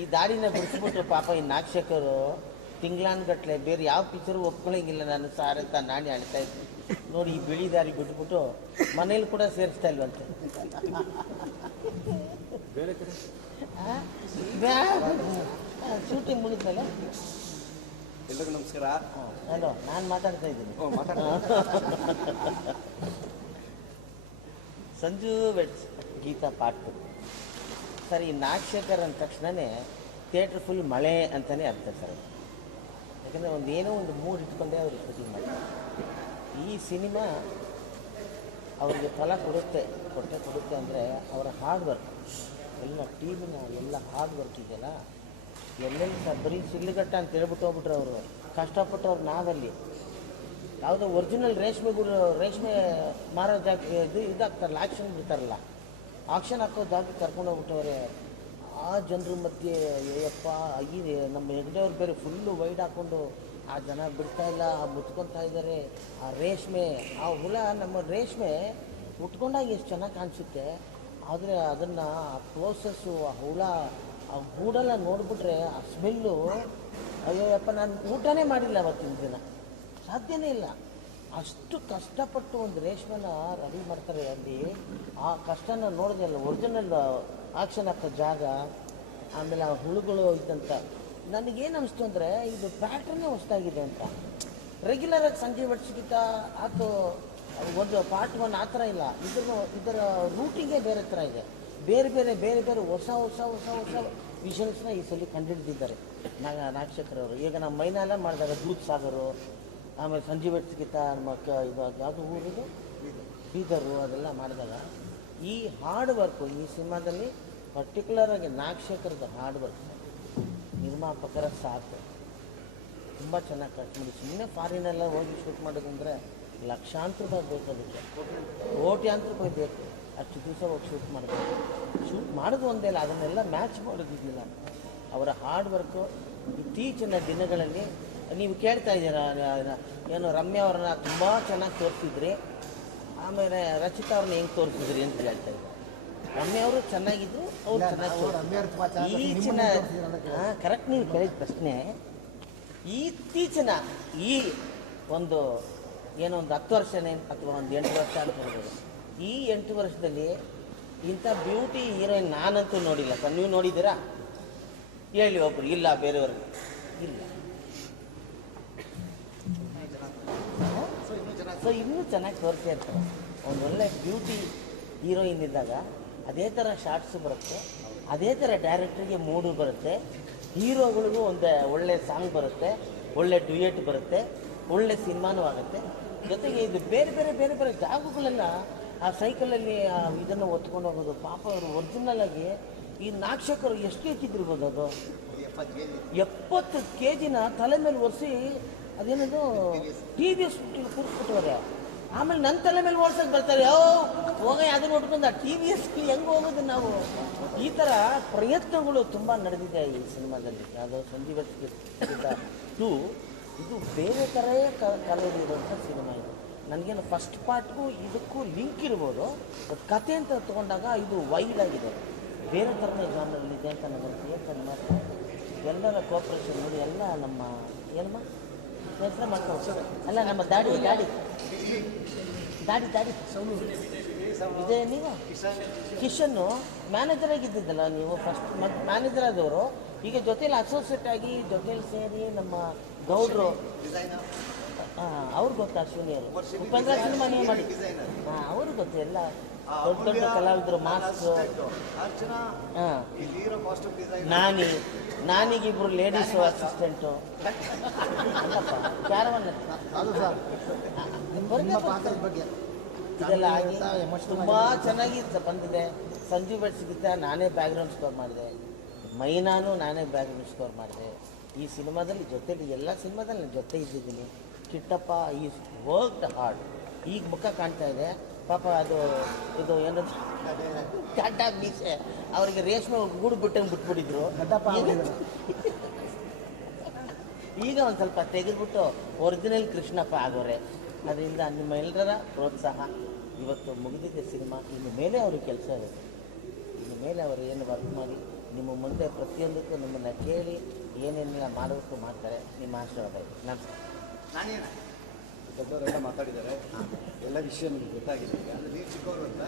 ಈ ದಾಡಿನ ಬಿಡಿಸ್ಬಿಟ್ರು ಪಾಪ ಈ ನಾಕ್ಷಕರು ತಿಂಗ್ಳಾನ್ಗಟ್ಲೆ ಬೇರೆ ಯಾವ ಪಿಚರು ಒಪ್ಕೊಳಂಗಿಲ್ಲ ನಾನು ಸಾರ್ ಅಂತ ನಾನೇ ಅಳ್ತಾ ಇದ್ದೆ. ನೋಡಿ ಈ ಬಿಳಿ ದಾರಿ ಬಿಟ್ಬಿಟ್ಟು ಮನೇಲಿ ಕೂಡ ಸೇರಿಸ್ತಾ ಇಲ್ವಂತೆ. ಶೂಟಿಂಗ್ ಮುಗಿದ್ಮೇಲೆ? ಎಲ್ರಿಗೂ ನಮಸ್ಕಾರ. ಹಲೋ ನಾನು ಮಾತಾಡ್ತಾ ಇದ್ದೀನಿ. ಸಂಜು ವೆಟ್ಸ್ ಗೀತಾ ಪಾಠ ಸರ್ ಈ ನಾಗಶೇಖರ್ ಅಂದ ತಕ್ಷಣವೇ ಥಿಯೇಟ್ರ್ ಫುಲ್ ಮಳೆ ಅಂತಲೇ ಅರ್ಥ ಸರ್. ಯಾಕಂದರೆ ಒಂದು ಏನೋ ಒಂದು ಮೂಡ್ ಇಟ್ಕೊಂಡೇ ಅವರು ಶೂಟಿಂಗ್ ಮಾಡ್ತಾರೆ. ಈ ಸಿನಿಮಾ ಅವರಿಗೆ ಫಲ ಕೊಡುತ್ತೆ, ಕೊಟ್ಟೆ ಕೊಡುತ್ತೆ ಅಂದರೆ ಅವರ ಹಾರ್ಡ್ ವರ್ಕ್ ಎಲ್ಲ ಟೀಮಿನ ಎಲ್ಲ ಹಾರ್ಡ್ ವರ್ಕ್ ಇದೆಯಲ್ಲ ಎಲ್ಲೆಲ್ಲಿ ಸರ್ ಬರೀ ಸಿಳ್ಳುಗಟ್ಟ ಅಂತ ಹೇಳ್ಬಿಟ್ಟು ಹೋಗ್ಬಿಟ್ರು ಅವರು. ಕಷ್ಟಪಟ್ಟು ಅವ್ರು ನಾವಲ್ಲಿ. ಯಾವುದೋ ಒರಿಜಿನಲ್ ರೇಷ್ಮೆ ಗುರು, ರೇಷ್ಮೆ ಮಾರೋ ಇದು ಇದಾಗ್ತಾರಲ್ಲ ಆಕ್ಷನ್ ಬಿಡ್ತಾರಲ್ಲ. ಆಕ್ಷನ್ ಹಾಕೋದಾಗಿ ಕರ್ಕೊಂಡು ಹೋಗ್ಬಿಟ್ಟವ್ರೆ. ಆ ಜನರ ಮಧ್ಯೆ ಅಯ್ಯಪ್ಪ ಈ ನಮ್ಮ ಹೆಗ್ಡೆಯವ್ರು ಬೇರೆ ಫುಲ್ಲು ವೈಡ್ ಹಾಕ್ಕೊಂಡು ಆ ಜನ ಬಿಡ್ತಾ ಇಲ್ಲ, ಆ ಮುತ್ಕೊತಾ ಇದ್ದಾರೆ ಆ ರೇಷ್ಮೆ, ಆ ಹುಳ, ನಮ್ಮ ರೇಷ್ಮೆ ಉಟ್ಕೊಂಡಾಗ ಎಷ್ಟು ಚೆನ್ನಾಗಿ ಕಾಣಿಸುತ್ತೆ. ಆದರೆ ಅದನ್ನು ಆ ಪ್ರೋಸೆಸ್ಸು ಆ ಹುಳ, ಆ ಗೂಡೆಲ್ಲ ನೋಡಿಬಿಟ್ರೆ, ಆ ಸ್ಮೆಲ್ಲು ಅಯ್ಯಪ್ಪ ನಾನು ಊಟನೇ ಮಾಡಿಲ್ಲ ಅವತ್ತಿನ ದಿನ. ಸಾಧ್ಯನೇ ಇಲ್ಲ. ಅಷ್ಟು ಕಷ್ಟಪಟ್ಟು ಒಂದು ರೇಷ್ಮೆನ ರೆಡಿ ಮಾಡ್ತಾರೆ ಅಲ್ಲಿ. ಆ ಕಷ್ಟನ ನೋಡಿದೆ ಅಲ್ಲ ಒರಿಜಿನಲ್ ಆಕ್ಷನ್ ಆಗ್ತಾ ಜಾಗ. ಆಮೇಲೆ ಆ ಹುಳುಗಳು ಇದ್ದಂತ. ನನಗೇನು ಅನಿಸ್ತು ಅಂದರೆ, ಇದು ಪ್ಯಾಟ್ರನ್ನೇ ಹೊಸ್ತಾಗಿದೆ ಅಂತ. ರೆಗ್ಯುಲರಾಗಿ ಸಂಜೆ ಬಡ್ಸಿಗಿಂತ ಆತು ಒಂದು ಪಾರ್ಟ್ ಒನ್ ಆ ಥರ ಇಲ್ಲ. ಇದರ ಇದರ ರೂಟಿಂಗೇ ಬೇರೆ ಥರ ಇದೆ. ಬೇರೆ ಬೇರೆ ಬೇರೆ ಬೇರೆ ಹೊಸ ಹೊಸ ಹೊಸ ಹೊಸ ವಿಷನ್ಸ್ನ ಈ ಸಲ ಕಂಡುಹಿಡಿದಿದ್ದಾರೆ ನಾಗ ನಾಗಶೇಖರ್ ಅವರು. ಈಗ ನಮ್ಮ ಮೈನಾಲ ಮಾಡಿದಾಗ ದೂತ್ ಸಾಗರು ಆಮೇಲೆ ಸಂಜೀವ್ ಎಟ್ಸ್ಗಿತ ಮಕ್ಕ ಇದು ಯಾವುದು ಊರಿದು ಬೀದರು ಅದೆಲ್ಲ ಮಾಡಿದಾಗ ಈ ಹಾರ್ಡ್ ವರ್ಕು ಈ ಸಿನಿಮಾದಲ್ಲಿ ಪರ್ಟಿಕ್ಯುಲರಾಗಿ ನಾಗಶೇಖರದ ಹಾರ್ಡ್ ವರ್ಕ್ ನಿರ್ಮಾಪಕರ ಸಾಕು. ತುಂಬ ಚೆನ್ನಾಗಿ ಕಟ್ ಮಾಡಿ. ಸುಮ್ಮನೆ ಫಾರಿನೆಲ್ಲ ಹೋಗಿ ಶೂಟ್ ಮಾಡೋದಂದರೆ ಲಕ್ಷಾಂತರ ರೂಪಾಯಿ ಬೇಕು ಅದಕ್ಕೆ. ಕೋಟ್ಯಾಂತರ ರೂಪಾಯಿ ಬೇಕು. ಅಷ್ಟು ದಿವಸ ಹೋಗಿ ಶೂಟ್ ಮಾಡಬೇಕು. ಶೂಟ್ ಮಾಡೋದು ಒಂದೇ ಇಲ್ಲ ಅದನ್ನೆಲ್ಲ ಮ್ಯಾಚ್ ಮಾಡೋದಿದ್ದಿಲ್ಲ. ಅವರ ಹಾರ್ಡ್ ವರ್ಕು ಇತ್ತೀಚಿನ ದಿನಗಳಲ್ಲಿ ನೀವು ಕೇಳ್ತಾ ಇದ್ದೀರಾ ಏನು ರಮ್ಯಾ ಅವ್ರನ್ನ ತುಂಬ ಚೆನ್ನಾಗಿ ತೋರಿಸಿದ್ರಿ. ಆಮೇಲೆ ರಚಿತಾ ಅವ್ರನ್ನ ಹೆಂಗೆ ತೋರಿಸಿದ್ರಿ ಅಂತ ಹೇಳ್ತಾ ಇದ್ದಾರೆ ರಮ್ಯಾ ಅವರು ಚೆನ್ನಾಗಿದ್ರು ಅವ್ರು ಚೆನ್ನಾಗಿ. ಈಚಿನ ಕರೆಕ್ಟ್ ನೀವು ಕೇಳಿದ ಪ್ರಶ್ನೆ ಇತ್ತೀಚಿನ ಈ ಒಂದು ಏನೋ ಒಂದು ಹತ್ತು ವರ್ಷನೇ ಅಥವಾ ಒಂದು ಎಂಟು ವರ್ಷ ಅಂತ ಹೇಳ್ಬೋದು. ಈ ಎಂಟು ವರ್ಷದಲ್ಲಿ ಇಂಥ ಬ್ಯೂಟಿ ಹೀರೋಯಿನ್ ನಾನಂತೂ ನೋಡಿಲ್ಲ ಸರ್ ನೀವು ನೋಡಿದ್ದೀರಾ? ಹೇಳಿ ಒಬ್ರು. ಇಲ್ಲ ಬೇರೆಯವ್ರಿಗೆ ಇಲ್ಲ. ಸೊ ಇನ್ನೂ ಚೆನ್ನಾಗಿ ತೋರಿಸಿ ಇರ್ತಾರೆ ಒಂದು ಒಳ್ಳೆ ಬ್ಯೂಟಿ ಹೀರೋಯಿನ್ ಇದ್ದಾಗ, ಅದೇ ಥರ ಶಾರ್ಟ್ಸು ಬರುತ್ತೆ. ಅದೇ ಥರ ಡೈರೆಕ್ಟ್ರಿಗೆ ಮೂಡು ಬರುತ್ತೆ. ಹೀರೋಗಳಿಗೂ ಒಂದು ಒಳ್ಳೆ ಸಾಂಗ್ ಬರುತ್ತೆ. ಒಳ್ಳೆ ಡ್ಯೂಯೇಟ್ ಬರುತ್ತೆ. ಒಳ್ಳೆ ಸಿನಿಮಾನೂ ಆಗುತ್ತೆ. ಜೊತೆಗೆ ಇದು ಬೇರೆ ಬೇರೆ ಬೇರೆ ಬೇರೆ ಜಾಗಗಳೆಲ್ಲ ಆ ಸೈಕಲಲ್ಲಿ ಇದನ್ನು ಹೊತ್ಕೊಂಡು ಹೋಗೋದು. ಪಾಪ ಅವರು ಒರಿಜಿನಲ್ ಆಗಿ ಈ ನಾಕ್ಷಕರು ಎಷ್ಟು ಎತ್ತಿದ್ದಿರ್ಬೋದು ಅದು? ಎಪ್ಪತ್ತು ಕೆ ಜಿನ ತಲೆ ಮೇಲೆ ಒರೆಸಿ ಅದೇನದು? ಟಿ ವಿ ಎಸ್ ಕೂರಿಸ್ಬಿಟ್ಟವ್ರೆ. ಆಮೇಲೆ ನನ್ನ ತಲೆ ಮೇಲೆ ಓಡ್ಸಕ್ಕೆ ಬರ್ತಾರೆ. ಓ ಹೋಗ ಅದನ್ನ ನೋಡ್ಕೊಂಡ ಟಿ ವಿ ಎಸ್ ಹೆಂಗೆ ಹೋಗೋದು ನಾವು? ಈ ಥರ ಪ್ರಯತ್ನಗಳು ತುಂಬ ನಡೆದಿದೆ ಈ ಸಿನಿಮಾದಲ್ಲಿ. ಅದು ಸಂಜೀವ ಟು ಇದು ಬೇರೆ ಥರವೇ ಕಲೆ ಇರುವಂಥ ಸಿನಿಮಾ ಇದು. ನನಗೇನು ಫಸ್ಟ್ ಪಾರ್ಟ್ಗೂ ಇದಕ್ಕೂ ಲಿಂಕ್ ಇರ್ಬೋದು ಬಟ್ ಕತೆ ಅಂತ ತಗೊಂಡಾಗ ಇದು ವೈಲ್ಡ್ ಆಗಿದೆ. ಬೇರೆ ಥರನೇ ಜಾನರಲ್ಲಿ ಇದೆ ಅಂತ ನನಗೆ ಥಿಯೇಟರ್ ಮಾಡ್ತೀನಿ ಎಲ್ಲರ ಕೋಪರೇಷನ್ ನೋಡಿ ಎಲ್ಲ ನಮ್ಮ, ಏನಮ್ಮ? ಹೆಸರು ಮಾಡ್ಕೊಂಡು ಅಲ್ಲ, ನಮ್ಮ ದಾಡಿ ದಾಡಿ. ದಾಡಿ ದಾಡಿ. ಇದೇ ನೀವು? ಕಿಶನ್ನು ಮ್ಯಾನೇಜರ್ ಆಗಿದ್ದಿದ್ದಲ್ಲ ನೀವು ಫಸ್ಟ್ ಮ್ಯಾನೇಜರ್ ಆದವರು, ಈಗ ಜೊತೆಲಿ ಅಸೋಸಿಯೇಟ್ ಆಗಿ ಜೊತೆಲಿ ಸೇರಿ ನಮ್ಮ ಗೌಡ್ರು. ಅವ್ರು ಗೊತ್ತಾ ಶೂನ್ಯರು? ಉಪೇಂದ್ರ ಸಿನಿಮಾ ನೀವು ಮಾಡಿ ಹಾಂ, ಅವರು ಗೊತ್ತು, ಎಲ್ಲ. ದೊಡ್ಡ ದೊಡ್ಡ ಕಲಾವಿದರು ಮಾಸ್ಕ್. ನಾನಿ ನಾನಿಗೆ ಇಬ್ರು ಲೇಡೀಸ್ ಅಸಿಸ್ಟೆಂಟು ಅಲ್ಲಪ್ಪ ಕ್ಯಾರವನ್ ಅದು ಸರ್. ನಿಮ್ಮ ಪಾತ್ರದ ಬಗ್ಗೆ. ಇದೆಲ್ಲ ಆಗಿ ತುಂಬ ಚೆನ್ನಾಗಿ ಬಂದಿದೆ. ಸಂಜೀವ್ ಭಟ್ ಸಿಗುತ್ತೆ ನಾನೇ ಬ್ಯಾಕ್ಗ್ರೌಂಡ್ ಸ್ಕೋರ್ ಮಾಡಿದೆ. ಮೈನಾನು ನಾನೇ ಬ್ಯಾಕ್ಗ್ರೌಂಡ್ ಸ್ಕೋರ್ ಮಾಡಿದೆ. ಈ ಸಿನಿಮಾದಲ್ಲಿ ಜೊತೆಗೆ ಎಲ್ಲ ಸಿನಿಮಾದಲ್ಲಿ ನಾನು ಜೊತೆ ಇದ್ದಿದ್ದೀನಿ. ಕಿಟ್ಟಪ್ಪ ಈ ವರ್ಕ್ಡ್ ಹಾರ್ಡ್ ಈಗ ಮುಖ ಕಾಣ್ತಾ ಇದೆ. ಪಾಪ ಅದು ಇದು ಏನದು ಗಡ್ಡ ಮೀಸೆ. ಅವರಿಗೆ ರೇಷ್ಮೆ ಗೂಡು ಬಿಟ್ಟಂಗೆ ಬಿಟ್ಬಿಟ್ಟಿದ್ರು. ಈಗ- ಒಂದು ಸ್ವಲ್ಪ ತೆಗೆದ್ಬಿಟ್ಟು ಒರಿಜಿನಲ್ ಕೃಷ್ಣಪ್ಪ ಆಗೋರೆ. ಅದರಿಂದ ನಿಮ್ಮ ಎಲ್ಲರ ಪ್ರೋತ್ಸಾಹ ಇವತ್ತು ಮುಗಿದಿದೆ ಸಿನಿಮಾ. ಇನ್ನು ಮೇಲೆ ಅವ್ರಿಗೆ ಕೆಲಸ ಇರುತ್ತೆ ಇನ್ನು ಮೇಲೆ ಅವರು ಏನು ವರ್ಕ್ ಮಾಡಿ ನಿಮ್ಮ ಮುಂದೆ ಪ್ರತಿಯೊಂದಕ್ಕೂ ನಿಮ್ಮನ್ನು ಕೇಳಿ ಏನೇನೆಲ್ಲ ಮಾಡಬೇಕು ಮಾಡ್ತಾರೆ. ನಿಮ್ಮ ಆಶೀರ್ವಾದ ಇದೆ. ನಮಸ್ಕಾರ. ನಾನೇನ? ದೊಡ್ಡವರೆಲ್ಲ ಮಾತಾಡಿದ್ದಾರೆ. ಎಲ್ಲ ವಿಷಯ ನಿಮ್ಗೆ ಗೊತ್ತಾಗಿದೆ ಈಗ. ನೀವು ಚಿಕ್ಕವರು ಅಂತ?